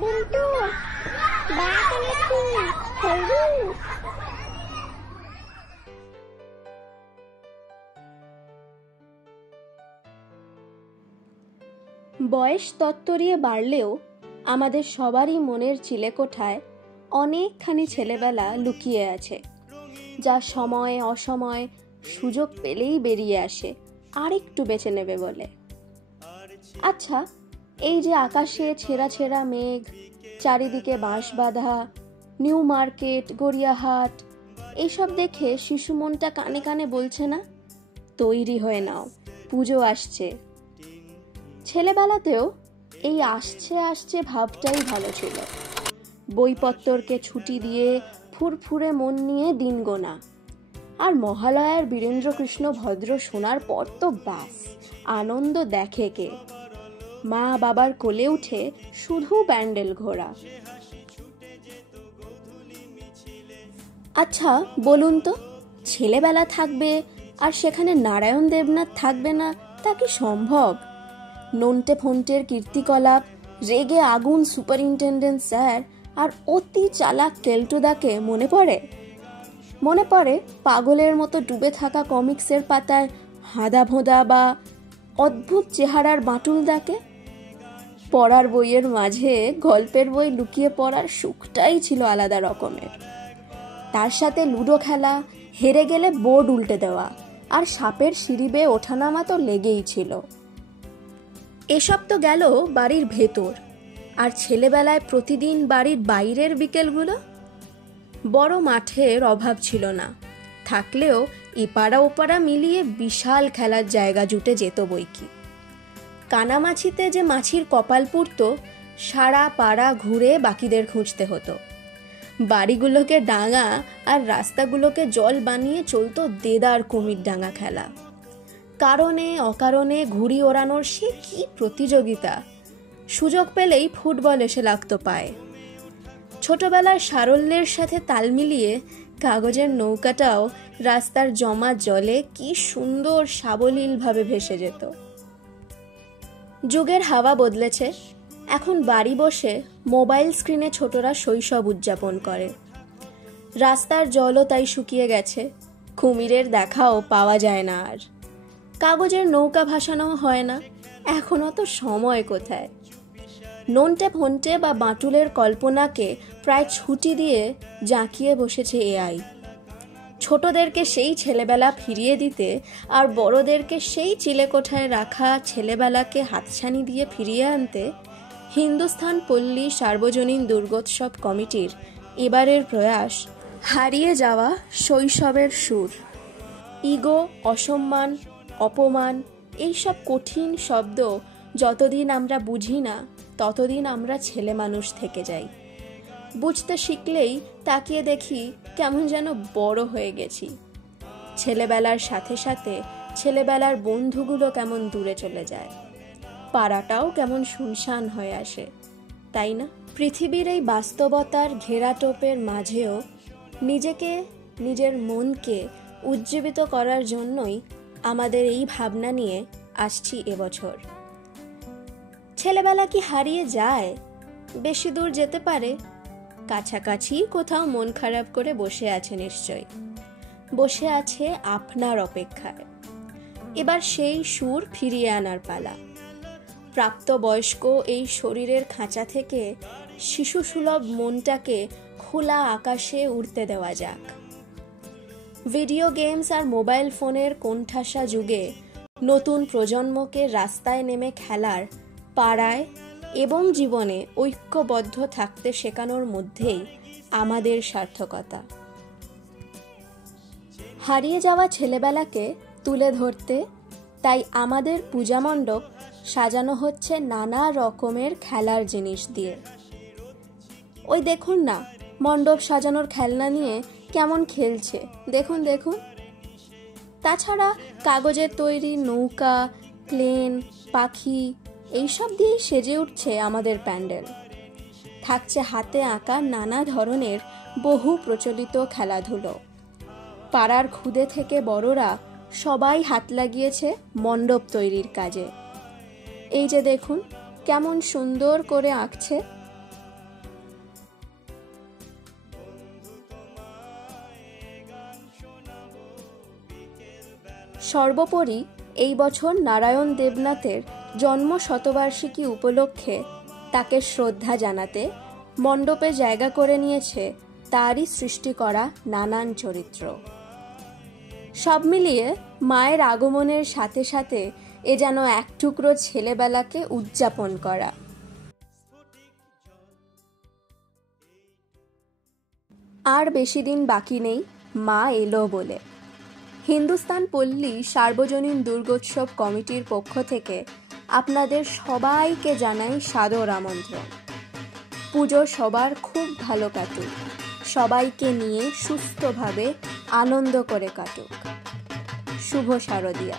বিল্টু, দেখ এনেছি হলদি। বয়স তত্তরিয়ে বাড়লেও আমাদের সবারই মনের চিলেকোঠায় অনেকখানি ছেলেবেলা লুকিয়ে আছে, যা সময় অসময় সুযোগ পেলেই বেরিয়ে আসে আর একটু বেঁচে নেবে বলে। আচ্ছা, এই যে আকাশে ছেঁড়া ছেঁড়া মেঘ, চারিদিকে বাঁশ বাঁধা, নিউ মার্কেট, গড়িয়াহাট, এইসব দেখে শিশু মনটা কানে কানে বলছে না, তৈরি হয়ে নাও, পুজো আসছে। ছেলেবেলাতেও এই আসছে আসছে ভাবটাই ভালো ছিল। বইপত্তরকে ছুটি দিয়ে ফুরফুরে মন নিয়ে দিন গোনা, আর মহালয়ার বীরেন্দ্রকৃষ্ণ ভদ্র শোনার পর তো বাস, আনন্দ দেখে কে। মা বাবার কোলে উঠে শুধু প্যান্ডেল ঘোরা। আচ্ছা বলুন তো, ছেলেবেলা থাকবে আর সেখানে নারায়ণ দেবনাথ থাকবে না, তা কি সম্ভব? নন্টে ফন্টের কীর্তিকলাপ, রেগে আগুন সুপারিনটেন্ডেন্ট স্যার আর অতি চালাক কেলটুদাকে মনে পড়ে? মনে পড়ে পাগলের মতো ডুবে থাকা কমিক্সের পাতায় হাঁদা ভোঁদা বা অদ্ভুত চেহারার বাঁটুলদাকে? পড়ার বইয়ের মাঝে গল্পের বই লুকিয়ে পড়ার সুখটাই ছিল আলাদা রকমের। তার সাথে লুডো খেলা, হেরে গেলে বোর্ড উল্টে দেওয়া, আর সাপের সিঁড়ি বেয়ে ওঠানামা তো লেগেই ছিল। এসব তো গেল বাড়ির ভেতর, আর ছেলেবেলায় প্রতিদিন বাড়ির বাইরের বিকেলগুলো? বড় মাঠের অভাব ছিল না, থাকলেও এপাড়া ওপাড়া মিলিয়ে বিশাল খেলার জায়গা জুটে যেত বইকি। কানামাছিতে যে মাছির কপাল পুড়ত, সারা পাড়া ঘুরে বাকিদের খুঁজতে হতো। বাড়িগুলোকে ডাঙা আর রাস্তাগুলোকে জল বানিয়ে চলতো দেদার কুমির ডাঙা খেলা। কারণে অকারণে ঘুড়ি ওড়ানোর সে কি প্রতিযোগিতা! সুযোগ পেলেই ফুটবল এসে লাগতো পায়ে। ছোটবেলার সারল্যের সাথে তাল মিলিয়ে কাগজের নৌকাটাও রাস্তার জমা জলে কি সুন্দর সাবলীলভাবে ভেসে যেত। যুগের হাওয়া বদলেছে, এখন বাড়ি বসে মোবাইল স্ক্রিনে ছোটরা শৈশব উদযাপন করে। রাস্তার জলও তাই শুকিয়ে গেছে, কুমিরের দেখাও পাওয়া যায় না আর। কাগজের নৌকা ভাসানো হয় না, এখনো তো সময় কোথায়। নন্টে ফন্টে বা বাঁটুলের কল্পনাকে প্রায় ছুটি দিয়ে জাঁকিয়ে বসেছে এআই। ছোটদেরকে সেই ছেলেবেলা ফিরিয়ে দিতে আর বড়দেরকে সেই চিলেকোঠায় রাখা ছেলেবেলাকে হাতছানি দিয়ে ফিরিয়ে আনতে হিন্দুস্থান পল্লী সার্বজনীন দুর্গোৎসব কমিটির এবারের প্রয়াস হারিয়ে যাওয়া শৈশবের সুর। ইগো, অসম্মান, অপমান, এইসব কঠিন শব্দ যতদিন আমরা বুঝি না ততদিন আমরা ছেলে মানুষ থেকে যাই। বুঝতে শিখলেই তাকিয়ে দেখি কেমন যেন বড় হয়ে গেছি। ছেলেবেলার সাথে সাথে ছেলেবেলার বন্ধুগুলো কেমন দূরে চলে যায়, পাড়াটাও কেমন শুনশান হয়ে আসে, তাই না? পৃথিবীর এই বাস্তবতার ঘেরাটোপের মাঝেও নিজেকে, নিজের মনকে উজ্জীবিত করার জন্যই আমাদের এই ভাবনা নিয়ে আসছি এবছর। ছেলেবেলা কি হারিয়ে যায়? বেশি দূর যেতে পারে, কাছাকাছি কোথাও মন খারাপ করে বসে আছে নিশ্চয়, বসে আছে আপনার অপেক্ষায়। এবার সেই সুর ফিরিয়ে আনার পালা। প্রাপ্তবয়স্ক এই শরীরের খাঁচা থেকে শিশুসুলভ মনটাকে খোলা আকাশে উড়তে দেওয়া যাক। ভিডিও গেমস আর মোবাইল ফোনের কোণঠাসা যুগে নতুন প্রজন্মকে রাস্তায় নেমে খেলার, পাড়ায় এবং জীবনে ঐক্যবদ্ধ থাকতে শেখানোর মধ্যেই আমাদের সার্থকতা। হারিয়ে যাওয়া ছেলেবেলাকে তুলে ধরতে তাই আমাদের পূজা মণ্ডপ সাজানো হচ্ছে নানা রকমের খেলার জিনিস দিয়ে। ওই দেখুন না, মণ্ডপ সাজানোর খেলনা নিয়ে কেমন খেলছে, দেখুন দেখুন। তাছাড়া কাগজের তৈরি নৌকা, প্লেন, পাখি, এইসব দিয়ে সেজে উঠছে আমাদের প্যান্ডেল। থাকছে হাতে আঁকা নানা ধরনের বহু প্রচলিত খেলাধুলো। পাড়ার খুদে থেকে বড়রা সবাই হাত লাগিয়েছে মণ্ডপ তৈরির কাজে। এই যে দেখুন কেমন সুন্দর করে আঁকছে। সর্বোপরি এই বছর নারায়ণ দেবনাথের জন্ম শতবার্ষিকী উপলক্ষে তাকে শ্রদ্ধা জানাতে মণ্ডপে জায়গা করে নিয়েছে তারই সৃষ্টি করা নানান চরিত্র। সব মিলিয়ে মায়ের আগমনের সাথে সাথে এ যেন এক টুকরো ছেলেবেলাকে উদযাপন করা। আর বেশি দিন বাকি নেই মা এলো বলে। হিন্দুস্তান পল্লী সার্বজনীন দুর্গোৎসব কমিটির পক্ষ থেকে আপনাদের সবাইকে জানাই সাদর আমন্ত্রণ। পুজো সবার খুব ভালো কাটুক, সবাইকে নিয়ে সুস্থভাবে আনন্দ করে কাটুক। শুভ শারদিয়া।